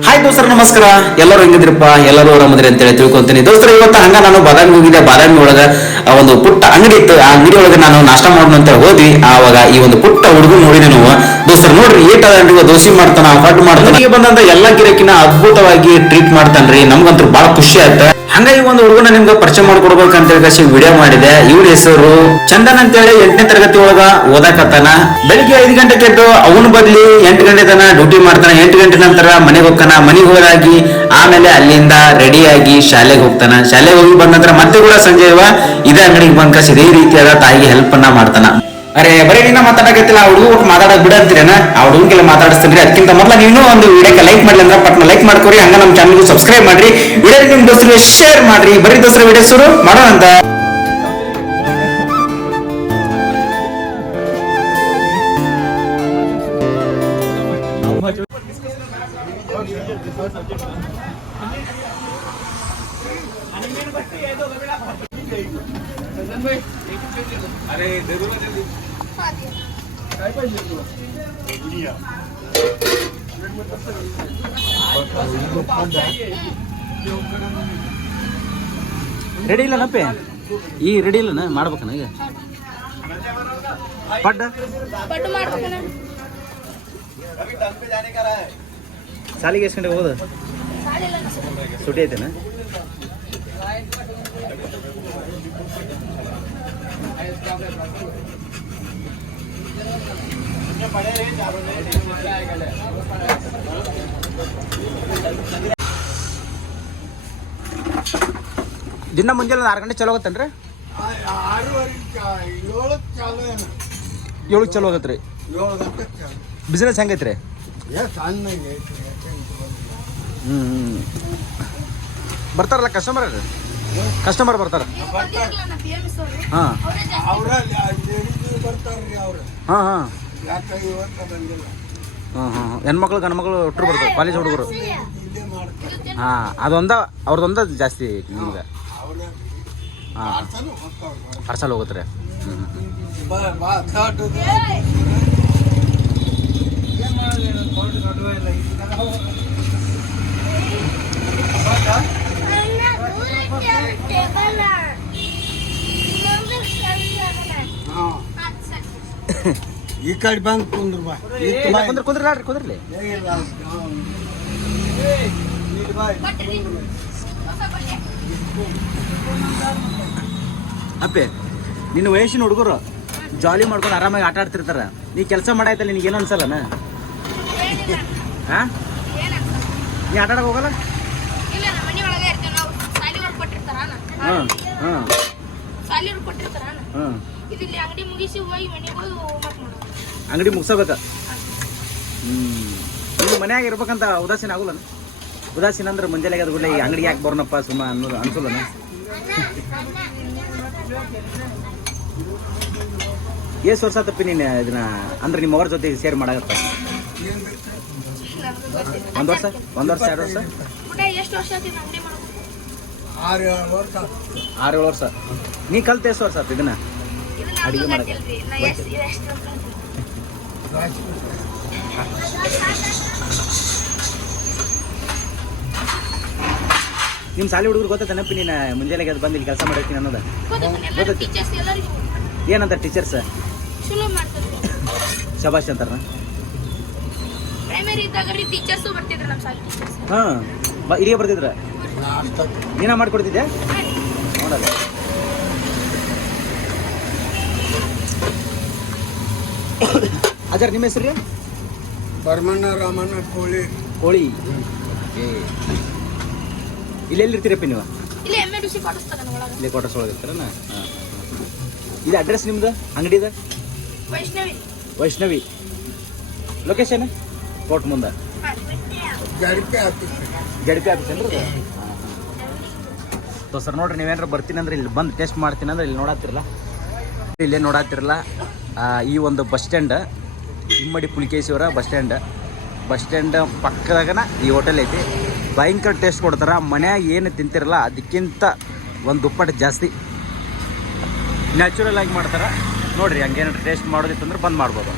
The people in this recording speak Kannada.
ಹಾಯ್ ದೋಸ್ತರ, ನಮಸ್ಕಾರ. ಎಲ್ಲರೂ ಹೆಂಗಿದ್ರಪ್ಪ ಎಲ್ಲರೂ ಆರಾಮದ್ರಿ ಅಂತೇಳಿ ತಿಳ್ಕೊಂತೀನಿ. ದೋಸ್ತರ, ಇವತ್ತು ಹಂಗ ನಾನು ಬಾದಾಮಿ ಹೋಗಿದ್ದೆ. ಬಾದಾಮಿ ಒಳಗ ಒಂದು ಪುಟ್ಟ ಅಂಗಡಿ ಇತ್ತು. ಆ ಅಂಗಡಿ ಒಳಗೆ ನಾನು ನಾಷ್ಟ ಮಾಡೋಣ ಅಂತ ಹೋದ್ವಿ. ಆವಾಗ ಈ ಒಂದು ಪುಟ್ಟ ಹುಡುಗ ನೋಡಿದೆ ನಾವು. ದೋಸ್ತರು, ನೋಡ್ರಿ, ಏಟ್ ಅದ ದೋಸೆ ಮಾಡ್ತಾನ ಕಟ್ ಮಾಡ್ತಾನ. ಬಂದಂತ ಎಲ್ಲಾ ಗಿರಕಿನ ಅದ್ಭುತವಾಗಿ ಟ್ರೀಟ್ ಮಾಡ್ತಾನ್ರಿ. ನಮ್ಗಂತೂ ಬಹಳ ಖುಷಿ ಆಯ್ತ. ಹಂಗಾಗಿ ಒಂದು ಹುಡುಗನ ನಿಮ್ಗೆ ಪರಿಚಯ ಮಾಡ್ಕೊಡ್ಬೇಕು ಅಂತ ಹೇಳಿ ವಿಡಿಯೋ ಮಾಡಿದೆ. ಇವ್ರ ಹೆಸರು ಚಂದನ್ ಅಂತ ಹೇಳಿ ಎಂಟನೇ ತರಗತಿ ಒಳಗ ಓದಾಕತ್ತಾನ. ಬೆಳಿಗ್ಗೆ ಐದು ಗಂಟೆಗೆ ಎದ್ದು ಅವನ ಬದ್ಲಿ ಎಂಟು ಗಂಟೆ ತನ ಡ್ಯೂಟಿ ಮಾಡ್ತಾನ. ಎಂಟು ಗಂಟೆ ನಂತರ ಮನೆಗೆ ಹೋಗ್ತಾನ. ಮನೆಗೆ ಹೋದಾಗಿ ಆಮೇಲೆ ಅಲ್ಲಿಂದ ರೆಡಿಯಾಗಿ ಶಾಲೆಗೆ ಹೋಗ್ತಾನ. ಶಾಲೆಗೆ ಹೋಗಿ ಬಂದ ನಂತರ ಮತ್ತೆ ಕೂಡ ಸಂಜೆ ಇದೇ ಅಂಗಡಿಗೆ ಬಂದ್ಕಸ್ ಇದೇ ರೀತಿಯಾದ ತಾಯಿಗೆ ಹೆಲ್ಪ್ ಅನ್ನ ಮಾಡ್ತಾನ. ಅರೆ, ಬರೀ ನಿನ್ನ ಮಾತಾಡಕತ್ತಿಲ್ಲ, ಆ ಹುಡುಗ ಒಟ್ಟು ಮಾತಾಡಕ್ ಬಿಡತ್ತೀರೇನ ಆ ಹುಡುಗನಿಗೆಲ್ಲ ಮಾತಾಡಿಸ್ತೀನಿ ಅದಕ್ಕಿಂತ ಮೊದಲ ನೀವು ಒಂದು ವಿಡಿಯೋಕ್ಕೆ ಲೈಕ್ ಮಾಡ್ಲಿ ಅಂದ್ರೆ ಪಟ್ನ ಲೈಕ್ ಮಾಡ್ಕೊರಿ, ಹಂಗ ನಮ್ಮ ಚಾನಲ್ಗೂ ಸಬ್ಸ್ಕ್ರೈಬ್ ಮಾಡ್ರಿ. ವಿಡಿಯೋ ನಿಮ್ ದೋಸ್ತರಿಗೆ ಶೇರ್ ಮಾಡ್ರಿ. ಬರೀ ದೋಸ್ತರ ವಿಡಿಯೋ ಶುರು ಮಾಡೋಣ ಅಂತ. ರೆಡಿ ಇಲ್ಲ ನಪ್ಪೆ ಈ ರೆಡಿ ಇಲ್ಲ ಮಾಡ್ಬೇಕನ ಈಗ ಪಡ್ಡ ಪಟ್ಟು ಮಾಡ್ಬೇಕಣ್ಣ ಸಾಲಿಗೆ ಎಷ್ಟು ಗಂಟೆಗೆ ಹೋಗೋದು ಸಾಲಿಲ್ಲ ಅನ್ಸುತ್ತೆ. ಸುಟಿ ಐತೆನ ದಿನ ಮುಂಜಾನೆ ಆರು ಗಂಟೆ ಚಲೋ ಆಗತ್ತೇನ್ರಿ? ಏಳಕ್ಕೆ ಚಾಲು ರೀ ಚಾಲು ಬಿಸ್ನೆಸ್ ಹೆಂಗೈತ್ರಿ? ರೀ ಹ್ಮ್. ಹ್ಞೂ ಬರ್ತಾರಲ್ಲ ಕಸ್ಟಮರ್ ಕಸ್ಟಮರ್ ಬರ್ತಾರೆ. ಹಾಂ. ಹಾಂ ಹಾಂ. ಯಾಕೆ ಇವತ್ತು ಬಂದಿಲ್ಲ? ಹಾಂ ಹಾಂ ಹೆಣ್ಮಕ್ಳು ಗಂಡು ಮಕ್ಕಳು ಒಟ್ಟರು ಬರ್ತಾರೆ ಕಾಲೇಜ್ ಹುಡುಗರು. ಹಾ ಅದೊಂದ ಅವ್ರದ್ದೊಂದ ಜಾಸ್ತಿ ನಿಮ್ಗೆ. ಹಾಂ ಪಾರ್ಸಲ್ ಹೋಗುತ್ತೆ ಹ್ಞೂ ಬಾ ಬಾ ಕಾಟು ಅಣ್ಣ, ದೂರಕ್ಕೆ ಅವ್ರ table. ಇನ್ನೊಂದು ಸರಿ ಅದನ್ನ. ಹಾಂ ಹಾ, ಸರಿ. ಈ ಕಡೆ ಬಂದು ಕುಂದ್ರ ಬಾ ಕುಂದ್ರ ಕುಂದ್ರಿ ನೋಡ್ರಿ ಕುಂದ್ರಲಿ. ಅಪ್ಪೆ ನಿನ್ನ ವಯಸ್ಸಿನ ಹುಡುಗರು ಜಾಲಿ ಮಾಡ್ಕೊಂಡು ಆರಾಮಾಗಿ ಆಟ ಆಡ್ತಿರ್ತಾರ ನೀ ಕೆಲಸ ಮಾಡಾಯ್ತಲ್ಲ ನಿನಗೆ ಏನು ಅನ್ಸಲ್ಲನ ಏನಿಲ್ಲ. ಹಾಂ? ನೀ ಆಟ ಆಡಕ್ ಹೋಗಲ್ಲ. ಹಾಂ ಹಾಂ ಕೊಟ್ಟಿರ್ತಾರ. ಹಾಂ ಅಂಗಡಿ ಮುಗಿಸಿ ಹೋಗಿ ಮನೆಗೆ ಹೋಗಿ ಹೋಮ್ವರ್ಕ್ ಮಾಡೋದು. ಅಂಗಡಿ ಮುಗ್ಸಬೇಕ? ನೀವು ಮನ್ಯಾಗ ಇರ್ಬೇಕಂತ ಉದಾಸೀನ ಆಗುಲ್ಲ ಉದಾಸೀನ ಅಂದ್ರೆ ಮುಂಜಾನೆ ಅದು ಈ ಅಂಗಡಿ ಯಾಕೆ ಬರೋಣಪ್ಪ ಸುಮ್ಮ ಅನ್ನೋದು ಅನ್ಸೋಲ್ಲ ಎಷ್ಟು ವರ್ಷ ತಪ್ಪಿ ನೀನು ಇದನ್ನ ಅಂದ್ರೆ ನಿಮ್ಮ ಅವ್ರ ಜೊತೆ ಸೇರ್ ಮಾಡಾಗತ್ತ ಒಂದ್ ವರ್ಷ? ಒಂದು ವರ್ಷ ಎರಡು ವರ್ಷ? ಎಷ್ಟು ವರ್ಷ ಆರು ಏಳು ವರ್ಷ ಆರು ಏಳು ವರ್ಷ. ನೀ ಕಲ್ತ ಎಷ್ಟು ವರ್ಷ ಆಯ್ತು ಇದನ್ನ? ಇದು ಅಡಿಗೆ ಮಾಡಕ್ಕೆ. ನಿಮ್ಮ ಸಾಲಿ ಹುಡುಗರು ಗೊತ್ತ ನೆನಪಿ ನೀನು ಮುಂಜಾನೆ ಅದು ಬಂದು ಇಲ್ಲಿ ಕೆಲಸ ಮಾಡಿರ್ತೀನಿ ಅನ್ನೋದು? ಗೊತ್ತೈತೆ ಏನಂತ ಟೀಚರ್ಸ್? ಶಬಾಷ್ ಅಂತಾರ ಹಾಂ ಇಲ್ಲಿಗೆ ಬರ್ತಿದ್ರ? ನೀನ ಮಾಡ್ಕೊಡ್ತಿದ್ದೆ ನೋಡಲ್ಲ. ಅಜರ್ ನಿಮ್ಮ ಹೆಸರು? ರೀ ಬರ್ಮಣ್ಣ ರಾಮಣ್ಣ ಕೋಳಿ ಕೋಳಿ ಏ ಇಲ್ಲಿ ಎಲ್ಲಿರ್ತೀರಪ್ಪ ನೀವು ಇಲ್ಲಿ ಕ್ವಾರ್ಟರ್ಸ್ ಒಳಗೆ ಇರ್ತಾರನ ಹಾಂ ಇದು ಅಡ್ರೆಸ್ ನಿಮ್ದು? ಅಂಗಡಿದ ವೈಷ್ಣವಿ. ವೈಷ್ಣವಿ. ಲೊಕೇಶನ್ ಕೋರ್ಟ್ ಮುಂದೆ. ಹಾ, ಗಡಿಪೆ ಆಫೀಸ್. ಗಡಿಪೆ ಆಫೀಸ್ ಏನ್ರಿ ಸೊ ಸರ್, ನೋಡ್ರಿ, ನೀವೇನಾರ ಬರ್ತೀನಿ ಅಂದ್ರೆ ಇಲ್ಲಿ ಬಂದು ಟೆಸ್ಟ್ ಮಾಡ್ತೀನಿ ಅಂದ್ರೆ ಇಲ್ಲಿ ನೋಡತ್ತಿರಲ್ಲ ಇಲ್ಲೇ ನೋಡಾತಿರಲ್ಲ. ಈ ಒಂದು bus stand Immadi Pulikeshwara bus stand bus stand ಪಕ್ಕದಾಗನ ಈ ಹೋಟೆಲ್ ಐತಿ. ಭಯಂಕರ ಟೇಸ್ಟ್ ಕೊಡ್ತಾರ. ಮನ್ಯಾಗ ಏನು ತಿಂತಿರಲ್ಲ, ಅದಕ್ಕಿಂತ ಒಂದು ದುಪ್ಪಟ್ಟು ಜಾಸ್ತಿ. ನ್ಯಾಚುರಲ್ ಆಗಿ ಮಾಡ್ತಾರ. ನೋಡ್ರಿ, ಹಂಗೇನಾದ್ರು ಟೇಸ್ಟ್ ಮಾಡೋದಿತ್ತಂದ್ರೆ ಬಂದ್ ಮಾಡ್ಬೋದು.